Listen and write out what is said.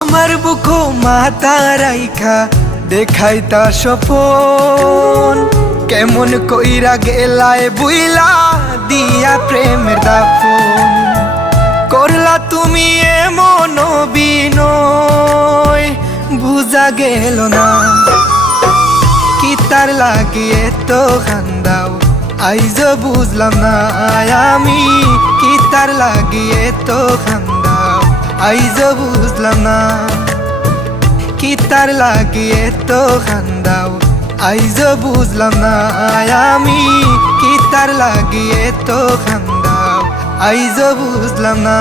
আমার বুকো মাথা রাইখা দেখাইতা স্বপন, কেমন কইরা গেলায় বুইলা দিয়া প্রেমের দাফন। করলা তুমি এমন বিনয়, বুঝা গেল না কি তার লাগিয়ে তো খান্দাও, আইজ বুঝলাম না আমি কি তার লাগিয়ে তো খান্দাও, আইজ বুঝলাম না কি তার লাগিয়ে তো খান্দাও, আইজ বুঝলাম না আমি কি তার লাগিয়ে তো খান্দাও, আইজ বুঝলাম না।